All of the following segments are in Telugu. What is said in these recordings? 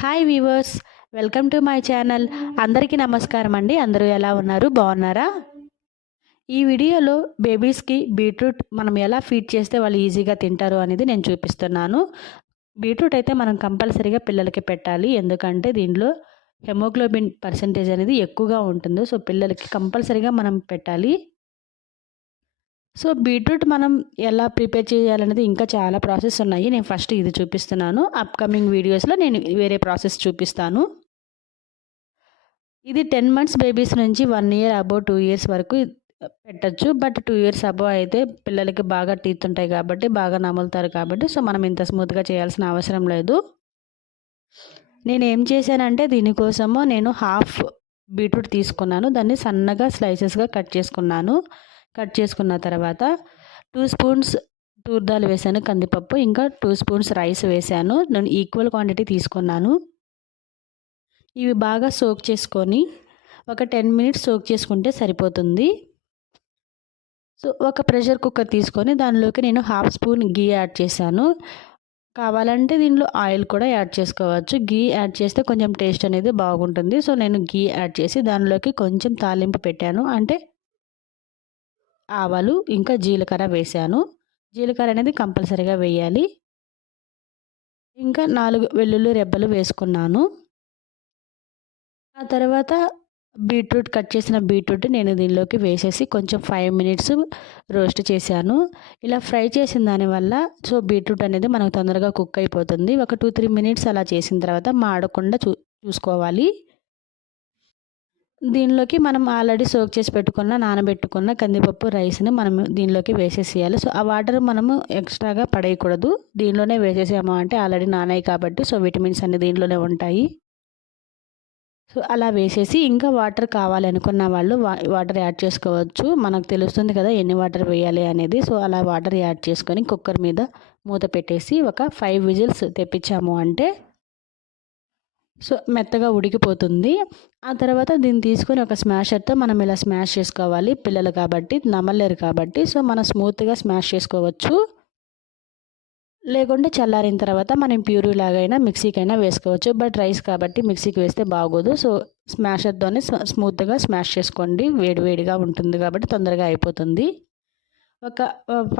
Hi weavers, welcome to my channel. అందరికీ నమస్కారం అండి. అందరూ ఎలా ఉన్నారు? బాగున్నారా? ఈ వీడియోలో బేబీస్కి బీట్రూట్ మనం ఎలా ఫీడ్ చేస్తే వాళ్ళు ఈజీగా తింటారు అనేది నేను చూపిస్తున్నాను. బీట్రూట్ అయితే మనం కంపల్సరీగా పిల్లలకి పెట్టాలి. ఎందుకంటే దీనిలో హెమోగ్లోబిన్ పర్సెంటేజ్ అనేది ఎక్కువగా ఉంటుంది. సో పిల్లలకి కంపల్సరీగా మనం పెట్టాలి. సో బీట్రూట్ మనం ఎలా ప్రిపేర్ చేయాలనేది ఇంకా చాలా ప్రాసెస్ ఉన్నాయి. నేను ఫస్ట్ ఇది చూపిస్తున్నాను. అప్కమింగ్ వీడియోస్లో నేను వేరే ప్రాసెస్ చూపిస్తాను. ఇది 10 మంత్స్ బేబీస్ నుంచి 1 ఇయర్ అబోవ్ 2 ఇయర్స్ వరకు పెట్టచ్చు. బట్ 2 ఇయర్స్ అబోవ్ అయితే పిల్లలకి బాగా టీత్ ఉంటాయి కాబట్టి బాగా నములుతారు కాబట్టి సో మనం ఇంత స్మూత్గా చేయాల్సిన అవసరం లేదు. నేను ఏం చేశానంటే దీనికోసము నేను హాఫ్ బీట్రూట్ తీసుకున్నాను. దాన్ని సన్నగా స్లైసెస్గా కట్ చేసుకున్నాను. కట్ చేసుకున్న తర్వాత 2 స్పూన్స్ తూర్దాలు వేసాను, కందిపప్పు, ఇంకా 2 స్పూన్స్ రైస్ వేసాను. నేను ఈక్వల్ క్వాంటిటీ తీసుకున్నాను. ఇవి బాగా సోక్ చేసుకొని ఒక 10 మినిట్స్ సోక్ చేసుకుంటే సరిపోతుంది. సో ఒక ప్రెషర్ కుక్కర్ తీసుకొని దానిలోకి నేను హాఫ్ స్పూన్ గీ యాడ్ చేశాను. కావాలంటే దీనిలో ఆయిల్ కూడా యాడ్ చేసుకోవచ్చు. గీ యాడ్ చేస్తే కొంచెం టేస్ట్ అనేది బాగుంటుంది. సో నేను గీ యాడ్ చేసి దానిలోకి కొంచెం తాలింపు పెట్టాను. అంటే ఆవాలు ఇంకా జీలకర్ర వేసాను. జీలకర్ర అనేది కంపల్సరీగా వేయాలి. ఇంకా 4 వెల్లుల్లి రెబ్బలు వేసుకున్నాను. ఆ తర్వాత బీట్రూట్ కట్ చేసిన బీట్రూట్ నేను దీనిలోకి వేసేసి కొంచెం 5 మినిట్స్ రోస్ట్ చేశాను. ఇలా ఫ్రై చేసిన దానివల్ల సో బీట్రూట్ అనేది మనకు తొందరగా కుక్ అయిపోతుంది. ఒక 2-3 మినిట్స్ అలా చేసిన తర్వాత మాడకుండా చూసుకోవాలి. దీనిలోకి మనం ఆల్రెడీ సోక్ చేసి పెట్టుకున్న నానబెట్టుకున్న కందిపప్పు రైస్ని మనం దీనిలోకి వేసేసేయాలి. సో ఆ వాటర్ మనము ఎక్స్ట్రాగా పడేయకూడదు. దీనిలోనే వేసేసాము అంటే ఆల్రెడీ నానాయి కాబట్టి సో విటమిన్స్ అన్ని దీనిలోనే ఉంటాయి. సో అలా వేసేసి ఇంకా వాటర్ కావాలనుకున్న వాళ్ళు వాటర్ యాడ్ చేసుకోవచ్చు. మనకు తెలుస్తుంది కదా ఎన్ని వాటర్ వేయాలి అనేది. సో అలా వాటర్ యాడ్ చేసుకొని కుక్కర్ మీద మూత పెట్టేసి ఒక 5 విజిల్స్ తెప్పించాము అంటే సో మెత్తగా ఉడికిపోతుంది. ఆ తర్వాత దీన్ని తీసుకొని ఒక స్మాషర్తో మనం ఇలా స్మాష్ చేసుకోవాలి. పిల్లలు కాబట్టి నమ్మలేరు కాబట్టి సో మనం స్మూత్గా స్మాష్ చేసుకోవచ్చు. లేకుంటే చల్లారిన తర్వాత మనం ప్యూరీ లాగైనా మిక్సీకైనా వేసుకోవచ్చు. బట్ రైస్ కాబట్టి మిక్సీకి వేస్తే బాగోదు. సో స్మాషర్తోనే స్మూత్గా స్మాష్ చేసుకోండి. వేడివేడిగా ఉంటుంది కాబట్టి తొందరగా అయిపోతుంది. ఒక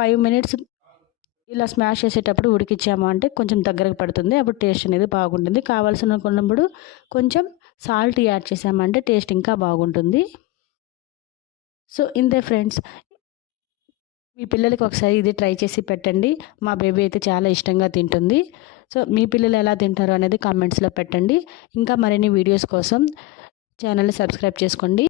5 మినిట్స్ ఇలా స్మాష్ చేసేటప్పుడు ఉడికిచ్చాము అంటే కొంచెం దగ్గరకు పడుతుంది. అప్పుడు టేస్ట్ అనేది బాగుంటుంది. కావాల్సినప్పుడు కొంచెం సాల్ట్ యాడ్ చేసామంటే టేస్ట్ ఇంకా బాగుంటుంది. సో ఇంతే ఫ్రెండ్స్, మీ పిల్లలకి ఒకసారి ఇది ట్రై చేసి పెట్టండి. మా బేబీ అయితే చాలా ఇష్టంగా తింటుంది. సో మీ పిల్లలు ఎలా తింటారో అనేది కామెంట్స్లో పెట్టండి. ఇంకా మరిన్ని వీడియోస్ కోసం ఛానల్ని సబ్స్క్రైబ్ చేసుకోండి.